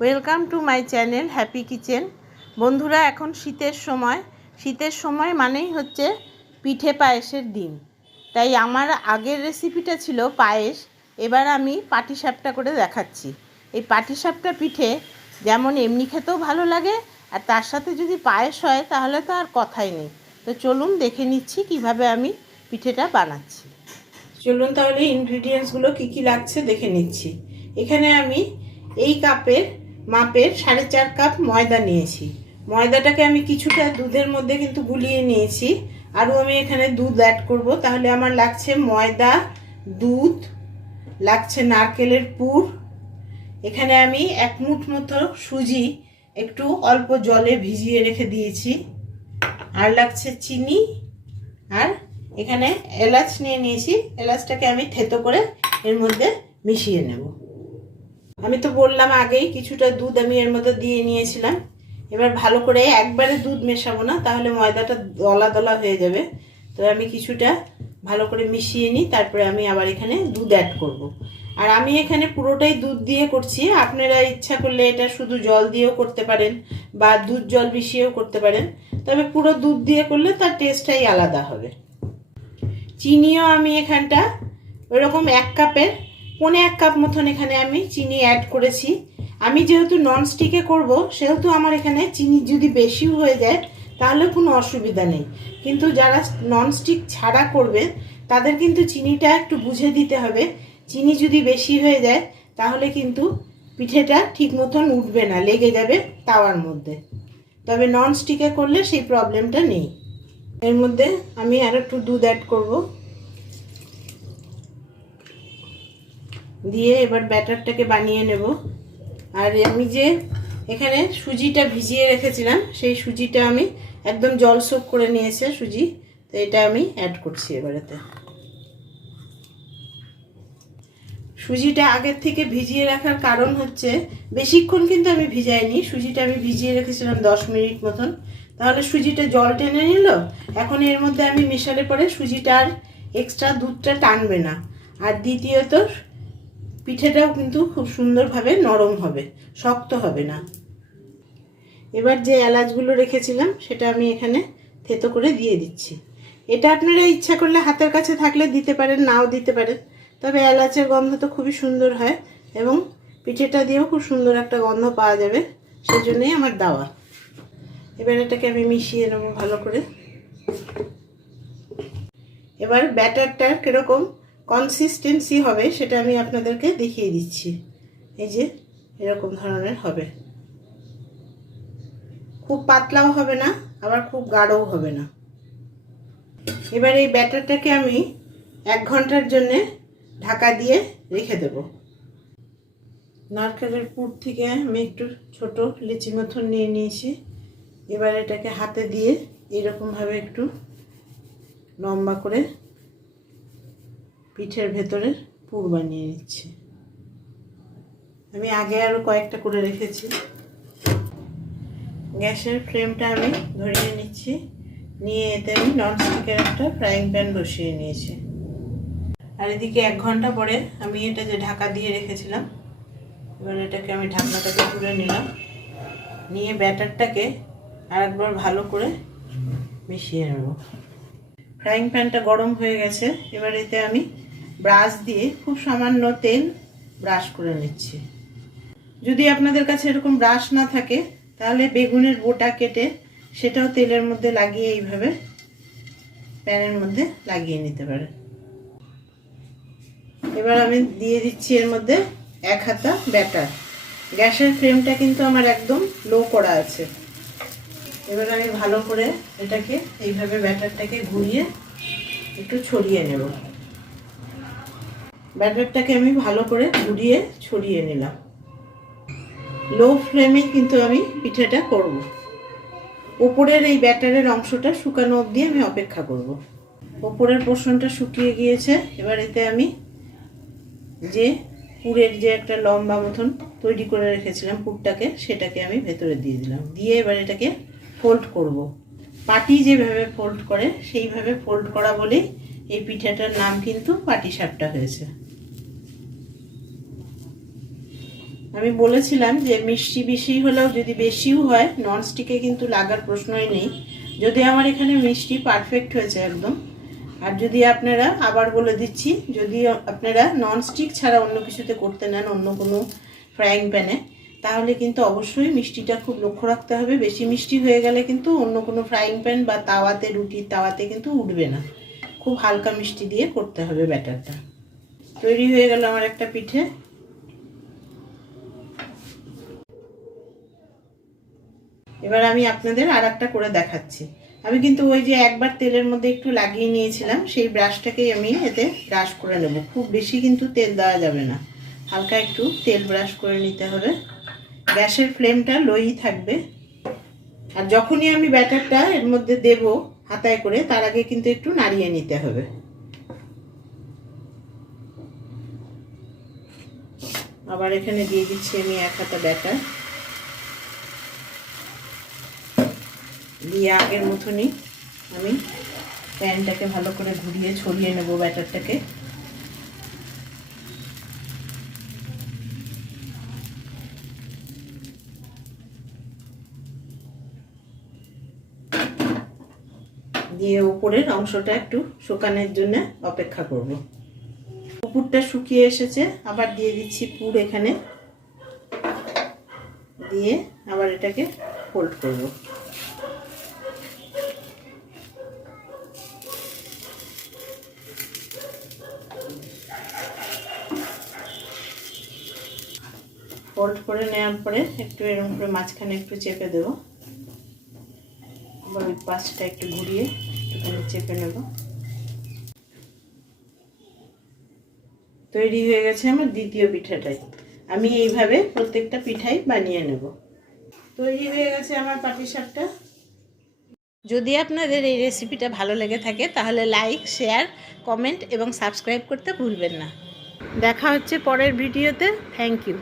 Welcome to my channel happy kitchen. বন্ধুরা, এখন শীতের সময় মানেই হচ্ছে পিঠে পায়েসের দিন। তাই আমার আগের রেসিপিটা ছিল পায়েস, এবার আমি পাটিসাপটা করে দেখাচ্ছি। এই পাটিসাপটা পিঠে যেমন এমনি খেতেও ভালো লাগে, আর তার সাথে যদি পায়েস হয় তাহলে তো আর কথাই নেই। তো চলুন দেখে নিচ্ছি কিভাবে আমি পিঠেটা বানাচ্ছি। চলুন তাহলে ইনগ্রিডিয়েন্টসগুলো কী কী লাগছে দেখে নিচ্ছি। এখানে আমি এই মাপের 4.5 কাপ ময়দা নিয়েছি। ময়দাটাকে আমি কিছুটা দুধের মধ্যে কিন্তু গুলিয়ে নিয়েছি। আরও আমি এখানে দুধ অ্যাড করব। তাহলে আমার লাগছে ময়দা, দুধ, লাগছে নারকেলের পুর। এখানে আমি 1 মুঠ মতো সুজি একটু অল্প জলে ভিজিয়ে রেখে দিয়েছি। আর লাগছে চিনি, আর এখানে এলাচ নিয়ে নিয়েছি। এলাচটাকে আমি থেতো করে এর মধ্যে মিশিয়ে নেব। আমি তো বললাম আগেই কিছুটা দুধ আমি এর মধ্যে দিয়ে নিয়েছিলাম। এবার ভালো করে একবারে দুধ মেশাবো না, তাহলে ময়দাটা দলা দলা হয়ে যাবে। তো আমি কিছুটা ভালো করে মিশিয়ে নিই, তারপরে আমি আবার এখানে দুধ অ্যাড করব। আর আমি এখানে পুরোটাই দুধ দিয়ে করছি। আপনারা ইচ্ছা করলে এটা শুধু জল দিয়েও করতে পারেন বা দুধ জল মিশিয়েও করতে পারেন, তবে পুরো দুধ দিয়ে করলে তার টেস্টটাই আলাদা হবে। চিনিও আমি এখানটা ওইরকম 1 কাপের 1.25 কাপ মতন এখানে আমি চিনি অ্যাড করেছি। আমি যেহেতু ননস্টিকে করব, সেহেতু আমার এখানে চিনি যদি বেশিও হয়ে যায় তাহলে কোনো অসুবিধা নেই। কিন্তু যারা ননস্টিক ছাড়া করবে তাদের কিন্তু চিনিটা একটু বুঝে দিতে হবে। চিনি যদি বেশি হয়ে যায় তাহলে কিন্তু পিঠেটা ঠিক মতন উঠবে না, লেগে যাবে তাওয়ার মধ্যে। তবে ননস্টিকে করলে সেই প্রবলেমটা নেই। এর মধ্যে আমি আর একটু দুধ অ্যাড করব, দিয়ে এবার ব্যাটারটাকে বানিয়ে নেব। আর আমি যে এখানে সুজিটা ভিজিয়ে রেখেছিলাম, সেই সুজিটা আমি একদম জল সোক করে নিয়েছে সুজি, তো এটা আমি অ্যাড করছি এবারেতে। সুজিটা আগের থেকে ভিজিয়ে রাখার কারণ হচ্ছে, বেশিক্ষণ কিন্তু আমি ভিজাইনি, সুজিটা আমি ভিজিয়ে রেখেছিলাম 10 মিনিট মতন। তাহলে সুজিটা জল টেনে নিল। এখন এর মধ্যে আমি মেশালে পরে সুজিটা আর এক্সট্রা দুধটা টানবে না। আর দ্বিতীয়ত পিঠেটাও কিন্তু খুব সুন্দরভাবে নরম হবে, শক্ত হবে না। এবার যে এলাচগুলো রেখেছিলাম সেটা আমি এখানে থেতো করে দিয়ে দিচ্ছি। এটা আপনারা ইচ্ছা করলে হাতের কাছে থাকলে দিতে পারেন, নাও দিতে পারেন। তবে এলাচের গন্ধ তো খুবই সুন্দর হয় এবং পিঠেটা দিয়েও খুব সুন্দর একটা গন্ধ পাওয়া যাবে, সেই জন্যই আমার দেওয়া। এবার এটাকে আমি মিশিয়ে নেব ভালো করে। এবার ব্যাটারটার কীরকম কনসিস্টেন্সি হবে সেটা আমি আপনাদেরকে দেখিয়ে দিচ্ছি। এই যে এরকম ধরনের হবে, খুব পাতলাও হবে না, আবার খুব গাঢ়ও হবে না। এবার এই ব্যাটারটাকে আমি 1 ঘন্টার জন্য ঢাকা দিয়ে রেখে দেব। নারকেলের পুর থেকে আমি একটু ছোট লিচি মতন নিয়ে নিয়েছি। এবার এটাকে হাতে দিয়ে এরকমভাবে একটু লম্বা করে পিঠের ভেতরে পুর বানিয়ে নিচ্ছি। আমি আগে আরও কয়েকটা করে রেখেছি। গ্যাসের ফ্লেমটা আমি ধরিয়ে নিচ্ছি, নিয়ে এতে আমি ননস্টিকের একটা ফ্রাইং প্যান বসিয়ে নিয়েছি। আর এদিকে 1 ঘন্টা পরে আমি এটা যে ঢাকা দিয়ে রেখেছিলাম, এবার এটাকে আমি ঢাকনাটাকে তুলে নিলাম, নিয়ে ব্যাটারটাকে আরেকবার ভালো করে মিশিয়ে নেব। ফ্রাইং প্যানটা গরম হয়ে গেছে। এবার এতে আমি ব্রাশ দিয়ে খুব সামান্য তেল ব্রাশ করে নিচ্ছি। যদি আপনাদের কাছে এরকম ব্রাশ না থাকে তাহলে বেগুনের বোটা কেটে সেটাও তেলের মধ্যে লাগিয়ে এইভাবে প্যানের মধ্যে লাগিয়ে নিতে পারেন। এবার আমি দিয়ে দিচ্ছি এর মধ্যে 1 হাতা ব্যাটার। গ্যাসের ফ্লেমটা কিন্তু আমার একদম লো করা আছে। এবার আমি ভালো করে এটাকে এইভাবে ব্যাটারটাকে ঘুরিয়ে একটু ছড়িয়ে নেব। ব্যাটারটাকে আমি ভালো করে ঘুরিয়ে ছড়িয়ে নিলাম। লো ফ্লেমে কিন্তু আমি পিঠেটা করব। উপরের এই ব্যাটারের অংশটা শুকানো অবধি আমি অপেক্ষা করব। উপরের পোর্শনটা শুকিয়ে গিয়েছে। এবার এতে আমি যে পুরের যে একটা লম্বা মতন তৈরি করে রেখেছিলাম পুরটাকে, সেটাকে আমি ভেতরে দিয়ে দিলাম। দিয়ে এবার এটাকে ফোল্ড করব। পাটি যেভাবে ফোল্ড করে সেইভাবে ফোল্ড করা বলেই এই পিঠাটার নাম কিন্তু পাটিসাপটা হয়েছে। আমি বলেছিলাম যে মিষ্টি বেশি হলেও যদি বেশিও হয় ননস্টিকে কিন্তু লাগার প্রশ্নই নেই। যদি আমার এখানে মিষ্টি পারফেক্ট হয়েছে একদম। আর যদি আপনারা, আবার বলে দিচ্ছি, যদি আপনারা ননস্টিক ছাড়া অন্য কিছুতে করতে নেন, অন্য কোনো ফ্রাইং প্যানে, তাহলে কিন্তু অবশ্যই মিষ্টিটা খুব লক্ষ্য রাখতে হবে। বেশি মিষ্টি হয়ে গেলে কিন্তু অন্য কোনো ফ্রাইং প্যান বা তাওয়াতে, রুটির তাওয়াতে কিন্তু উঠবে না। খুব হালকা মিষ্টি দিয়ে করতে হবে ব্যাটারটা। তৈরি হয়ে গেল আমার একটা পিঠে। এবার আমি আপনাদের আর একটা করে দেখাচ্ছি। আমি কিন্তু ওই যে একবার তেলের মধ্যে একটু লাগিয়ে নিয়েছিলাম, সেই ব্রাশটাকেই আমি এতে ব্রাশ করে নেব। খুব বেশি কিন্তু তেল দেওয়া যাবে না, হালকা একটু তেল ব্রাশ করে নিতে হবে। গ্যাসের ফ্লেমটা লোই থাকবে। আর যখনই আমি ব্যাটারটা এর মধ্যে দেব হাতায় করে, তার আগে কিন্তু একটু নাড়িয়ে নিতে হবে। আবার এখানে দিয়ে দিচ্ছি আমি 1 হাতা ব্যাটার, দিয়ে আগের মতনই আমি প্যানটাকে ভালো করে ঘুরিয়ে ছড়িয়ে নেব ব্যাটারটাকে। দিয়ে উপরের অংশটা একটু শুকানোর জন্য অপেক্ষা করব। পুরটা শুকিয়ে এসেছে, আবার দিয়ে দিচ্ছি পুর এখানে, দিয়ে আবার এটাকে ফোল্ড করব। ফোল্ড করে নেওয়ার পরে একটু এরকম করে মাঝখানে একটু চেপে দেব, আবার ওই পাশটা একটু ঘুরিয়ে একটুখানি চেপে নেব। তৈরি হয়ে গেছে আমার দ্বিতীয় পিঠাটাই। আমি এইভাবে প্রত্যেকটা পিঠাই বানিয়ে নেব। তৈরি হয়ে গেছে আমার পাটিসাপটা। যদি আপনাদের এই রেসিপিটা ভালো লেগে থাকে তাহলে লাইক, শেয়ার, কমেন্ট এবং সাবস্ক্রাইব করতে ভুলবেন না। দেখা হচ্ছে পরের ভিডিওতে। Thank you.